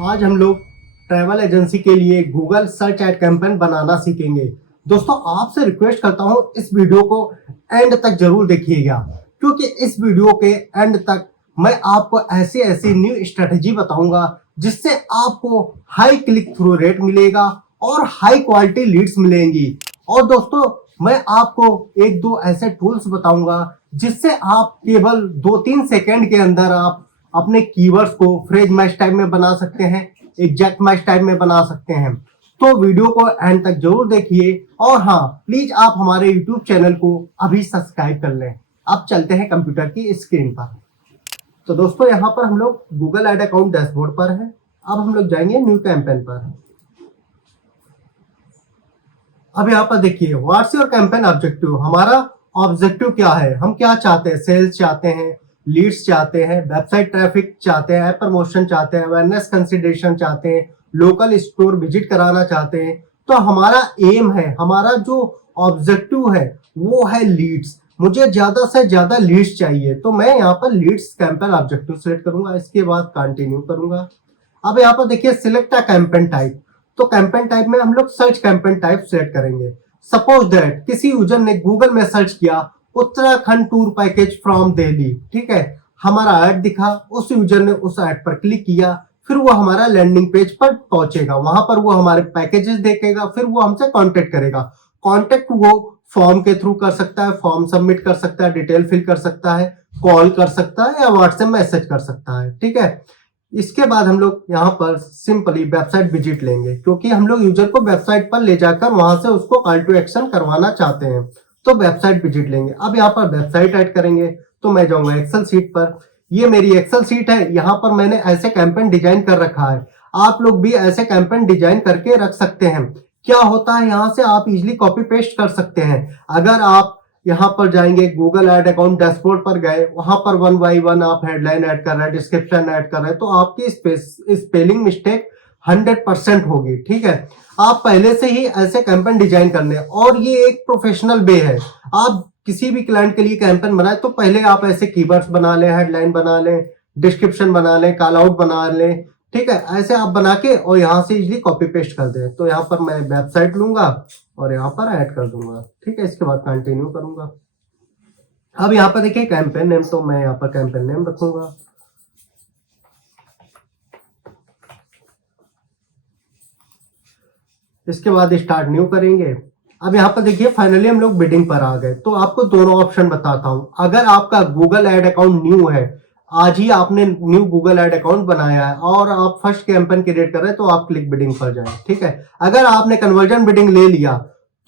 आज हम लोग ट्रैवल एजेंसी के लिए गूगल सर्च एड कैंपेन बनाना सीखेंगे। दोस्तों आपसे रिक्वेस्ट करता हूं इस वीडियो को एंड तक जरूर देखिएगा, क्योंकि इस वीडियो के एंड तक मैं आपको ऐसी ऐसी न्यू स्ट्रेटजी बताऊंगा जिससे आपको हाई क्लिक थ्रू रेट मिलेगा और हाई क्वालिटी लीड्स मिलेंगी। और दोस्तों मैं आपको एक दो ऐसे टूल्स बताऊंगा जिससे आप केवल 2-3 सेकंड के अंदर आप अपने कीवर्ड्स को फ्रेज मैच टाइप में बना सकते हैं, एग्जैक्ट मैच टाइप में बना सकते हैं। तो वीडियो को एंड तक जरूर देखिए और हाँ प्लीज आप हमारे यूट्यूब चैनल को अभी सब्सक्राइब कर लें। अब चलते हैं कंप्यूटर की स्क्रीन पर। तो दोस्तों यहाँ पर हम लोग गूगल एड अकाउंट डैशबोर्ड पर है। अब हम लोग जाएंगे न्यू कैंपेन पर। अब यहाँ पर देखिए व्हाट्स योर कैंपेन ऑब्जेक्टिव। हमारा ऑब्जेक्टिव क्या है, हम क्या चाहते हैं, सेल्स चाहते हैं, लीड्स चाहते हैं, वेबसाइट ट्रैफिक चाहते हैं, ऐप प्रमोशन चाहते हैं, अवेयरनेस कंसिडरेशन चाहते हैं, लोकल स्टोर विजिट कराना चाहते हैं। तो हमारा एम है, हमारा जो ऑब्जेक्टिव है वो है लीड्स। मुझे ज्यादा से ज्यादा लीड्स चाहिए, तो मैं यहाँ पर लीड्स कैंपेन ऑब्जेक्टिव सेलेक्ट करूंगा। इसके बाद कंटिन्यू करूंगा। अब यहाँ पर देखिए सिलेक्ट अ कैंपेन टाइप। तो कैंपेन टाइप में हम लोग सर्च कैंपेन टाइप सेलेक्ट करेंगे। सपोज दैट किसी यूजर ने गूगल में सर्च किया Uttarakhand tour package from Delhi, ठीक है, हमारा ऐड दिखा, उस यूजर ने उस ऐड पर क्लिक किया, फिर वो हमारा लैंडिंग पेज पर पहुंचेगा, वहां पर वो हमारे पैकेजेस देखेगा, फिर वो हमसे कांटेक्ट करेगा। कांटेक्ट वो फॉर्म के थ्रू कर सकता है, फॉर्म सबमिट कर सकता है, डिटेल फिल कर सकता है, कॉल कर सकता है या व्हाट्सएप मैसेज कर सकता है, ठीक है। इसके बाद हम लोग यहाँ पर सिंपली वेबसाइट विजिट लेंगे, क्योंकि हम लोग यूजर को वेबसाइट पर ले जाकर वहां से उसको कॉल टू एक्शन करवाना चाहते हैं। तो वेबसाइट विजिट लेंगे। अब यहाँ पर वेबसाइट ऐड करेंगे। तो मैं जाऊंगा एक्सेल सीट पर। ये मेरी एक्सेल सीट है, यहाँ पर मैंने ऐसे कैंपेन डिजाइन कर रखा है। आप लोग भी ऐसे कैंपेन डिजाइन करके रख सकते हैं। क्या होता है, यहाँ से आप इजिली कॉपी पेस्ट कर सकते हैं। अगर आप यहाँ पर जाएंगे, गूगल एड अकाउंट डैशबोर्ड पर गए, वहां पर 1 बाई 1 आप हेडलाइन ऐड कर रहे हैं, डिस्क्रिप्शन ऐड कर रहे हैं, तो आपकी स्पेलिंग मिस्टेक 100% होगी, ठीक है। आप पहले से ही ऐसे कैंपेन डिजाइन करने, और ये एक प्रोफेशनल वे है। आप किसी भी क्लाइंट के लिए कैंपेन बनाए तो पहले आप ऐसे कीवर्ड्स बना लें, हेडलाइन बना लें, डिस्क्रिप्शन बना लें, कॉल आउट बना लें, ठीक है। ऐसे आप बना के और यहाँ से इजिली कॉपी पेस्ट कर दें। तो यहाँ पर मैं वेबसाइट लूंगा और यहाँ पर ऐड कर दूंगा, ठीक है। इसके बाद कंटिन्यू करूंगा। अब यहाँ पर देखिए कैंपेन नेम, तो मैं यहाँ पर कैंपेन नेम रखूंगा। इसके बाद स्टार्ट न्यू करेंगे। अब यहाँ पर देखिए फाइनली हम लोग बिडिंग पर आ गए। तो आपको दोनों ऑप्शन बताता हूं। अगर आपका गूगल एड अकाउंट न्यू है, आज ही आपने न्यू गूगल एड अकाउंट बनाया है और आप फर्स्ट कैंपेन क्रिएट कर रहे हैं, तो आप क्लिक बिडिंग पर जाएं, ठीक है। अगर आपने कन्वर्जन बिडिंग ले लिया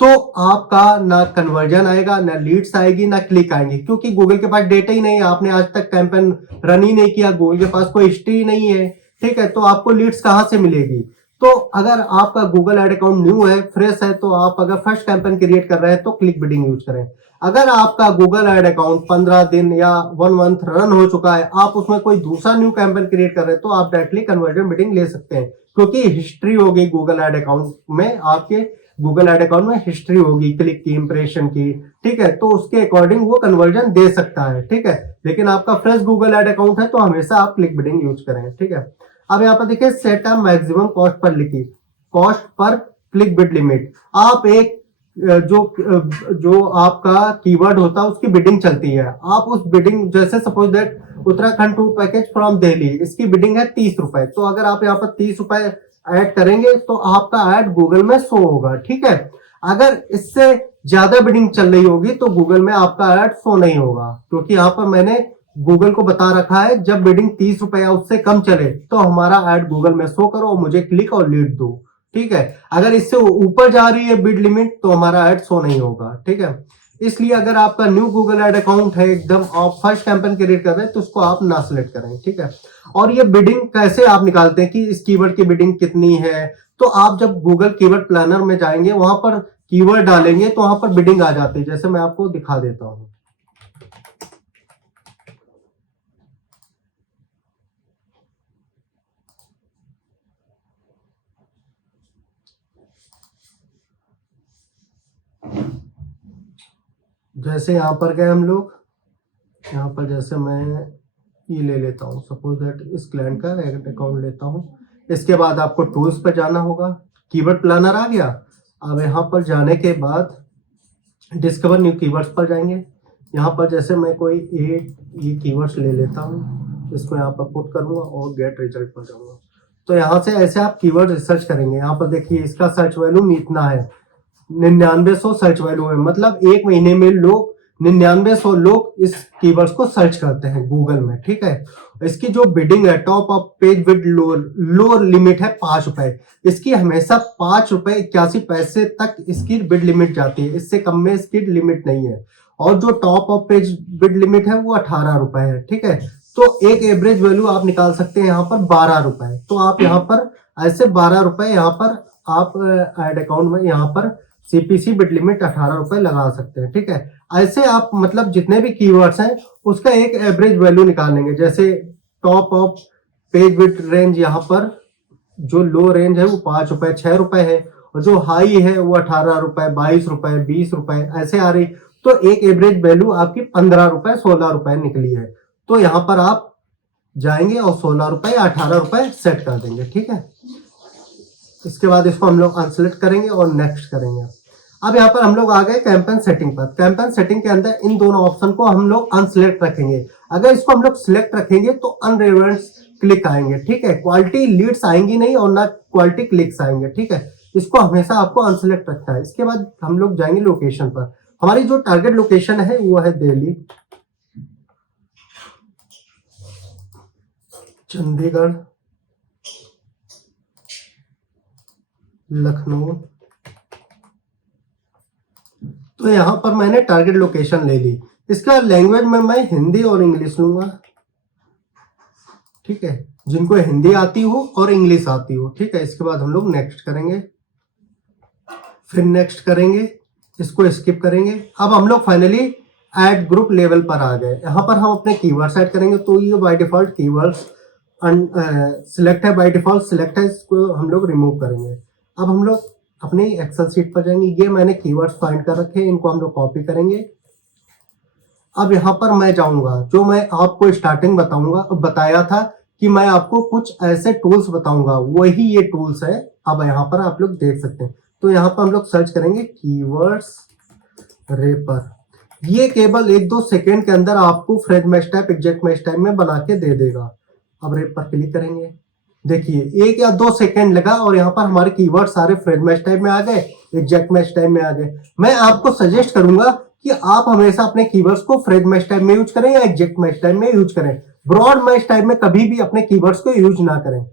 तो आपका ना कन्वर्जन आएगा, ना लीड्स आएगी, ना क्लिक आएंगे, क्योंकि गूगल के पास डेटा ही नहीं है। आपने आज तक कैंपेन रन ही नहीं किया, गूगल के पास कोई हिस्ट्री नहीं है, ठीक है। तो आपको लीड्स कहां से मिलेगी। तो अगर आपका गूगल एड अकाउंट न्यू है, फ्रेश है, तो आप अगर फर्स्ट कैंपेन क्रिएट कर रहे हैं तो क्लिक बिडिंग यूज करें। अगर आपका गूगल एड अकाउंट 15 दिन या 1 मंथ रन हो चुका है, आप उसमें कोई दूसरा न्यू कैंपेन क्रिएट कर रहे हैं, तो आप डायरेक्टली कन्वर्जन बिडिंग ले सकते हैं, क्योंकि हिस्ट्री होगी गूगल एड अकाउंट में, आपके गूगल एड अकाउंट में हिस्ट्री होगी क्लिक की, इंप्रेशन की, ठीक है। तो उसके अकॉर्डिंग वो कन्वर्जन दे सकता है, ठीक है। लेकिन आपका फ्रेश गूगल एड अकाउंट है तो हमेशा आप क्लिक बिडिंग यूज करें, ठीक है। अब यहाँ पर देखिए set a maximum cost per लिखी, cost per click bid limit. आप एक जो आपका कीवर्ड होता है उसकी बिडिंग चलती है। आप उस बिडिंग, जैसे suppose that Uttarakhand tour package from Delhi, इसकी बिडिंग है 30 रुपए। तो अगर आप यहाँ पर 30 रुपए ऐड करेंगे तो आपका ऐड गूगल में शो होगा, ठीक है। अगर इससे ज्यादा बिडिंग चल रही होगी तो गूगल में आपका ऐड शो नहीं होगा, क्योंकि यहाँ पर मैंने गूगल को बता रखा है जब बिडिंग 30 रुपए या उससे कम चले तो हमारा ऐड गूगल में शो करो और मुझे क्लिक और लीड दो, ठीक है। अगर इससे ऊपर जा रही है बिड लिमिट तो हमारा ऐड शो नहीं होगा, ठीक है। इसलिए अगर आपका न्यू गूगल एड अकाउंट है, एकदम आप फर्स्ट कैंपेन क्रिएट कर रहे हैं, तो उसको आप ना सिलेक्ट करें, ठीक है। और ये बिडिंग कैसे आप निकालते हैं कि इस कीवर्ड की बिडिंग कितनी है। तो आप जब गूगल कीवर्ड प्लानर में जाएंगे, वहां पर कीवर्ड डालेंगे तो वहां पर बिडिंग आ जाती है। जैसे मैं आपको दिखा देता हूं। जैसे यहाँ पर गए हम लोग, यहाँ पर जैसे मैं ये ले लेता हूँ, सपोज दैट इस क्लाइंट का एक अकाउंट लेता हूँ। इसके बाद आपको टूल्स पर जाना होगा, कीवर्ड प्लानर आ गया। अब यहाँ पर जाने के बाद डिस्कवर न्यू कीवर्ड्स पर जाएंगे। यहाँ पर जैसे मैं कोई एक ये कीवर्ड्स ले लेता हूँ, इसको यहाँ पर पुट करूँगा और गेट रिजल्ट पर जाऊँगा। तो यहाँ से ऐसे आप कीवर्ड रिसर्च करेंगे। यहाँ पर देखिए इसका सर्च वैल्यू इतना है, 9900 सर्च वैल्यू है, मतलब एक महीने में लोग 9900 लोग इस कीवर्ड्स को सर्च करते हैं गूगल में, ठीक है। इसकी जो बिडिंग है top of page with lower limit है 5 रुपए, इसकी हमेशा 5 रुपए 81 पैसे तक इसकी बिड लिमिट जाती है, इससे कम में इसकी लिमिट नहीं है। और जो top of page bid limit है वो 18 रुपए है, ठीक है। तो एक एवरेज वैल्यू आप निकाल सकते हैं यहाँ पर 12 रुपए। तो आप यहाँ पर ऐसे 12 रुपए यहाँ पर आप एड अकाउंट में यहाँ पर सीपीसी बिड लिमिट 18 रुपए लगा सकते हैं, ठीक है। ऐसे आप मतलब जितने भी कीवर्ड्स हैं उसका एक एवरेज वैल्यू निकालेंगे। जैसे top of page bid range यहाँ पर जो लो रेंज है वो 5 रुपए 6 रुपए है, और जो हाई है वो 18 रुपए 22 रुपए 20 रुपए ऐसे आ रही। तो एक एवरेज वैल्यू आपकी 15 रुपए 16 रुपए निकली है। तो यहाँ पर आप जाएंगे और 16 रुपए या 18 रुपए सेट कर देंगे, ठीक है। इसके बाद इसको हम लोग अनसेलेक्ट करेंगे और नेक्स्ट करेंगे। अब यहाँ पर हम लोग आ गए कैंपेन सेटिंग पर। कैंपेन सेटिंग के अंदर इन दोनों ऑप्शन को हम लोग अनसेलेक्ट रखेंगे। अगर इसको हम लोग सिलेक्ट रखेंगे तो अनरेलेवेंट क्लिक आएंगे, ठीक है। क्वालिटी लीड्स आएंगी नहीं और ना क्वालिटी क्लिक्स आएंगे, ठीक है। इसको हमेशा आपको अनसेलेक्ट रखना है। इसके बाद हम लोग जाएंगे लोकेशन पर। हमारी जो टारगेट लोकेशन है वो है दिल्ली, चंडीगढ़, लखनऊ। तो यहाँ पर मैंने टारगेट लोकेशन ले ली। इसका लैंग्वेज में मैं हिंदी और इंग्लिश लूंगा, ठीक है, जिनको हिंदी आती हो और इंग्लिश आती हो, ठीक है। इसके बाद हम लोग नेक्स्ट करेंगे, फिर नेक्स्ट करेंगे, इसको स्किप करेंगे। अब हम लोग फाइनली ऐड ग्रुप लेवल पर आ गए। यहाँ पर हम अपने कीवर्ड्स ऐड करेंगे। तो ये बाय डिफॉल्ट कीवर्ड्स सिलेक्ट है, बाय डिफॉल्ट सिलेक्ट है, इसको हम लोग रिमूव करेंगे। अब हम लोग अपनी एक्सेल शीट पर जाएंगे। ये मैंने कीवर्ड्स फाइंड कर रखे हैं, इनको हम लोग कॉपी करेंगे। अब यहाँ पर मैं जाऊंगा, जो मैं आपको स्टार्टिंग बताया था कि मैं आपको कुछ ऐसे टूल्स बताऊंगा, वही ये टूल्स है। अब यहाँ पर आप लोग देख सकते हैं। तो यहाँ पर हम लोग सर्च करेंगे कीवर्ड्स रेपर। ये केवल 1-2 सेकेंड के अंदर आपको phrase match type exact match type में बना के दे देगा। अब रेप पर क्लिक करेंगे। देखिए 1 या 2 सेकेंड लगा और यहाँ पर हमारे कीवर्ड सारे फ्रेज मैच टाइप में आ गए, एग्जैक्ट मैच टाइप में आ गए। मैं आपको सजेस्ट करूंगा कि आप हमेशा अपने कीवर्ड्स को फ्रेज मैच टाइप में यूज करें या एग्जैक्ट मैच टाइप में यूज करें। ब्रॉड मैच टाइप में कभी भी अपने कीवर्ड्स को यूज ना करें।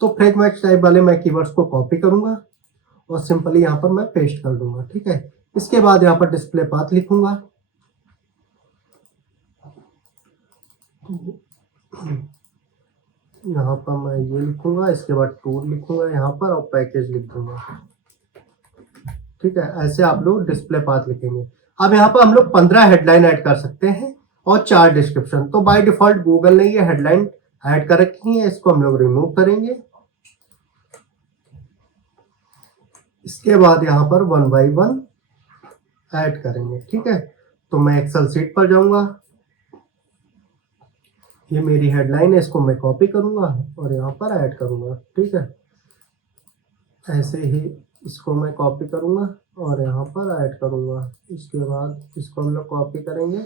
तो फ्रेज मैच टाइप वाले मैं कीवर्ड्स को कॉपी करूंगा और सिंपली यहाँ पर मैं पेस्ट कर दूंगा, ठीक है। इसके बाद यहाँ पर डिस्प्ले पाथ लिखूंगा। यहाँ पर मैं ये लिखूंगा, इसके बाद टूल लिखूंगा यहाँ पर और पैकेज लिख दूंगा, ठीक है। ऐसे आप लोग डिस्प्ले पाथ लिखेंगे। अब यहाँ पर हम लोग 15 हेडलाइन ऐड कर सकते हैं और 4 डिस्क्रिप्शन। तो बाय डिफॉल्ट गूगल ने ये हेडलाइन ऐड कर रखी है, इसको हम लोग रिमूव करेंगे। इसके बाद यहाँ पर 1 by 1 ऐड करेंगे, ठीक है। तो मैं एक्सेल शीट पर जाऊंगा, ये मेरी हेडलाइन है, इसको मैं कॉपी करूंगा और यहाँ पर ऐड करूंगा, ठीक है। ऐसे ही इसको मैं कॉपी करूंगा और यहाँ पर ऐड करूंगा। इसके बाद इसको हम लोग कॉपी करेंगे,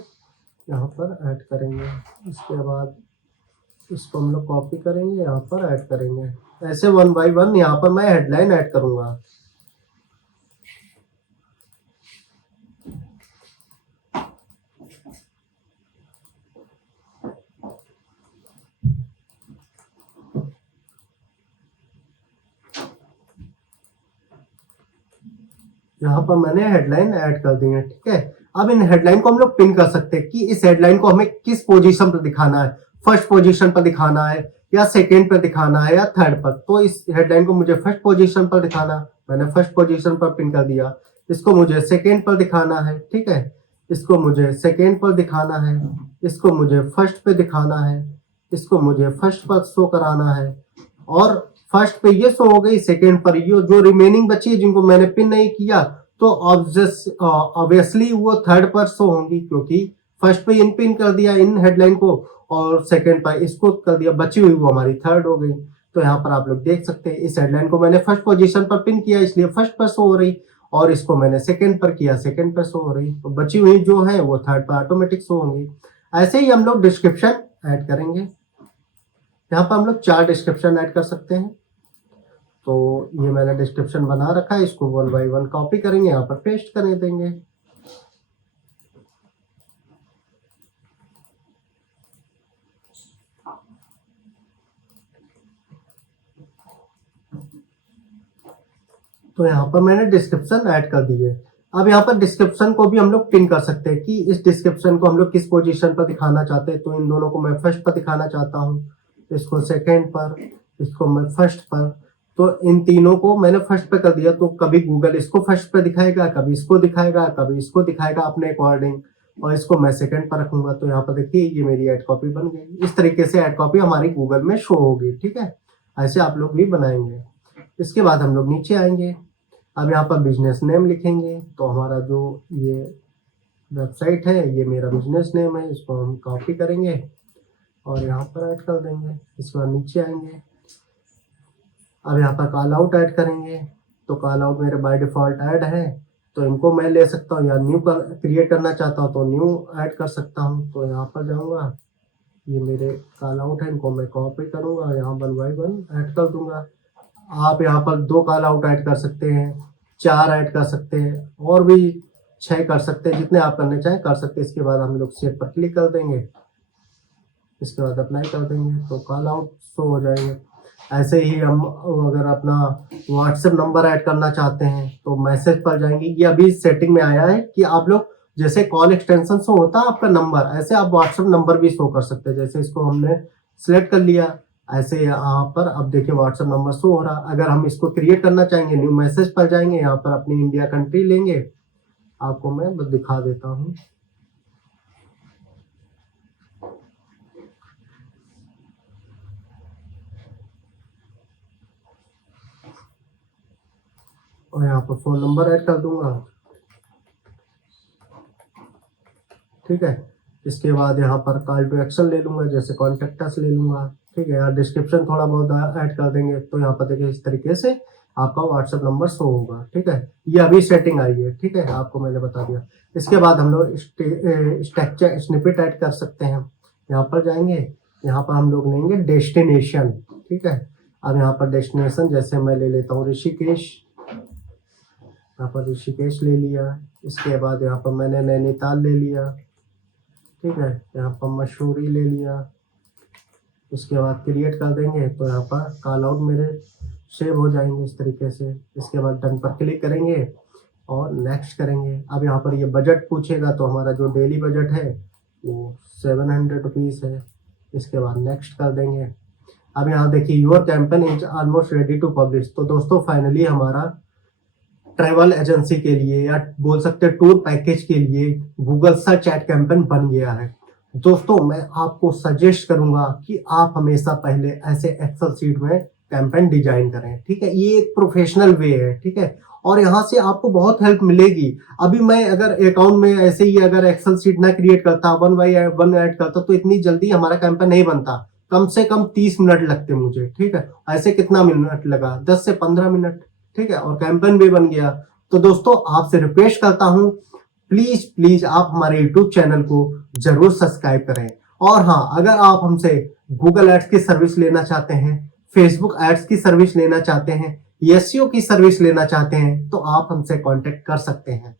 यहाँ पर ऐड करेंगे। इसके बाद इसको हम लोग कॉपी करेंगे, यहाँ पर ऐड करेंगे। ऐसे 1 by 1 यहाँ पर मैं हेडलाइन ऐड करूंगा। यहाँ पर मैंने हेडलाइन ऐड कर दी है, ठीक है। अब इन हेडलाइन को हम लोग पिन कर सकते हैं कि इस हेडलाइन को हमें किस पोजीशन पर दिखाना है, फर्स्ट पोजीशन पर दिखाना है या सेकेंड पर दिखाना है या थर्ड पर। तो इस हेडलाइन को मुझे फर्स्ट पोजीशन पर दिखाना, मैंने फर्स्ट पोजीशन पर पिन कर दिया। इसको मुझे सेकेंड पर दिखाना है, ठीक है। इसको मुझे सेकेंड पर दिखाना है, इसको मुझे फर्स्ट पे दिखाना है, इसको मुझे फर्स्ट पर शो कराना है। और फर्स्ट पे ये शो हो गई, सेकेंड पर ये जो रिमेनिंग बची है जिनको मैंने पिन नहीं किया तो ऑब्वियसली वो थर्ड पर शो होंगी, क्योंकि फर्स्ट पे इन पिन कर दिया इन हेडलाइन को और सेकेंड पर इसको कर दिया, बची हुई वो हमारी थर्ड हो गई। तो यहाँ पर आप लोग देख सकते हैं इस हेडलाइन को मैंने फर्स्ट पोजीशन पर पिन किया इसलिए फर्स्ट पर शो हो रही, और इसको मैंने सेकंड पर किया सेकंड पर शो हो रही, तो बची हुई जो है वो थर्ड पर ऑटोमेटिक शो होंगी। ऐसे ही हम लोग डिस्क्रिप्शन ऐड करेंगे। यहाँ पर हम लोग 4 डिस्क्रिप्शन ऐड कर सकते हैं। तो ये मैंने डिस्क्रिप्शन बना रखा है, इसको 1 बाय 1 कॉपी करेंगे, यहाँ पर पेस्ट कर देंगे। तो यहाँ पर मैंने डिस्क्रिप्शन ऐड कर दी है। अब यहाँ पर डिस्क्रिप्शन को भी हम लोग पिन कर सकते हैं कि इस डिस्क्रिप्शन को हम लोग किस पोजीशन पर दिखाना चाहते हैं। तो इन दोनों को मैं फर्स्ट पर दिखाना चाहता हूँ, इसको सेकंड पर, इसको मैं फर्स्ट पर। तो इन तीनों को मैंने फर्स्ट पे कर दिया, तो कभी गूगल इसको फर्स्ट पे दिखाएगा, कभी इसको दिखाएगा, कभी इसको दिखाएगा अपने अकॉर्डिंग, और इसको मैं सेकंड पर रखूंगा। तो यहाँ पर देखिए ये मेरी एड कॉपी बन गई। इस तरीके से एड कॉपी हमारी गूगल में शो होगी। ठीक है, ऐसे आप लोग भी बनाएंगे। इसके बाद हम लोग नीचे आएंगे। अब यहाँ पर बिजनेस नेम लिखेंगे। तो हमारा जो ये वेबसाइट है ये मेरा बिजनेस नेम है, इसको हम कॉपी करेंगे और यहाँ पर ऐड कर देंगे। इसके बाद नीचे आएंगे। अब यहाँ पर कॉल आउट ऐड करेंगे। तो कॉल आउट मेरे बाय डिफॉल्ट ऐड है, तो इनको मैं ले सकता हूँ, या न्यू क्रिएट करना चाहता हूँ तो न्यू ऐड कर सकता हूँ। तो यहाँ पर जाऊँगा, ये मेरे कॉल आउट है, इनको मैं कॉपी करूँगा, यहाँ 1 बाय 1 ऐड कर दूंगा। आप यहाँ पर 2 कॉल आउट ऐड कर सकते हैं, 4 ऐड कर सकते हैं, और भी 6 कर सकते हैं, जितने आप करने चाहें कर सकते हैं। इसके बाद हम लोग सेव पर क्लिक कर देंगे, इसके बाद अप्लाई कर देंगे, तो कॉल आउट शो हो जाएंगे। ऐसे ही हम अगर अपना व्हाट्सएप नंबर ऐड करना चाहते हैं तो मैसेज पर जाएंगे। ये अभी सेटिंग में आया है कि आप लोग जैसे कॉल एक्सटेंशन शो होता है आपका नंबर, ऐसे आप व्हाट्सएप नंबर भी शो कर सकते हैं। जैसे इसको हमने सिलेक्ट कर लिया, ऐसे यहाँ पर अब देखिए व्हाट्सएप नंबर शो हो रहा। अगर हम इसको क्रिएट करना चाहेंगे, न्यू मैसेज पर जाएंगे, यहाँ पर अपनी इंडिया कंट्री लेंगे, आपको मैं दिखा देता हूँ। और यहाँ पर फोन नंबर ऐड कर दूंगा। ठीक है, इसके बाद यहाँ पर कॉल टू एक्शन ले लूंगा, जैसे कॉन्टेक्ट अस ले लूंगा। ठीक है, यहाँ डिस्क्रिप्शन थोड़ा बहुत ऐड कर देंगे। तो यहाँ पर देखिए इस तरीके से आपका व्हाट्सएप नंबर शो होगा। ठीक है, ये अभी सेटिंग आई है। ठीक है, आपको मैंने बता दिया। इसके बाद हम लोग स्ट्रक्चर स्निपेट ऐड कर सकते हैं। यहाँ पर जाएंगे, यहाँ पर हम लोग लेंगे डेस्टिनेशन। ठीक है, अब यहाँ पर डेस्टिनेशन जैसे मैं ले लेता हूँ ऋषिकेश, यहाँ पर ऋषिकेश ले लिया। इसके बाद यहाँ पर मैंने नैनीताल ले लिया। ठीक है, यहाँ पर मसूरी ले लिया। इसके बाद क्रिएट कर देंगे, तो यहाँ पर कॉल आउट मेरे सेव हो जाएंगे इस तरीके से। इसके बाद डन पर क्लिक करेंगे और नेक्स्ट करेंगे। अब यहाँ पर ये बजट पूछेगा, तो हमारा जो डेली बजट है वो 700 रुपीज़ है। इसके बाद नेक्स्ट कर देंगे। अब यहाँ देखिए your campaign is almost ready to publish. तो दोस्तों फाइनली हमारा ट्रैवल एजेंसी के लिए या बोल सकते हैं टूर पैकेज के लिए गूगल सर्च एड कैंपेन बन गया है। दोस्तों मैं आपको सजेस्ट करूंगा कि आप हमेशा पहले ऐसे एक्सेल शीट में कैंपेन डिजाइन करें। ठीक है, ये एक प्रोफेशनल वे है। ठीक है, और यहाँ से आपको बहुत हेल्प मिलेगी। अभी मैं अगर अकाउंट में ऐसे ही अगर एक्सेल शीट ना क्रिएट करता, 1 बाय 1 ऐड करता, तो इतनी जल्दी हमारा कैंपेन नहीं बनता। कम से कम 30 मिनट लगते मुझे। ठीक है, ऐसे कितना मिनट लगा, 10 से 15 मिनट। ठीक है, और कैंपेन भी बन गया। तो दोस्तों आपसे रिक्वेस्ट करता हूं, प्लीज प्लीज आप हमारे यूट्यूब चैनल को जरूर सब्सक्राइब करें। और हाँ, अगर आप हमसे गूगल एड्स की सर्विस लेना चाहते हैं, फेसबुक एड्स की सर्विस लेना चाहते हैं, एसईओ की सर्विस लेना चाहते हैं, तो आप हमसे कांटेक्ट कर सकते हैं।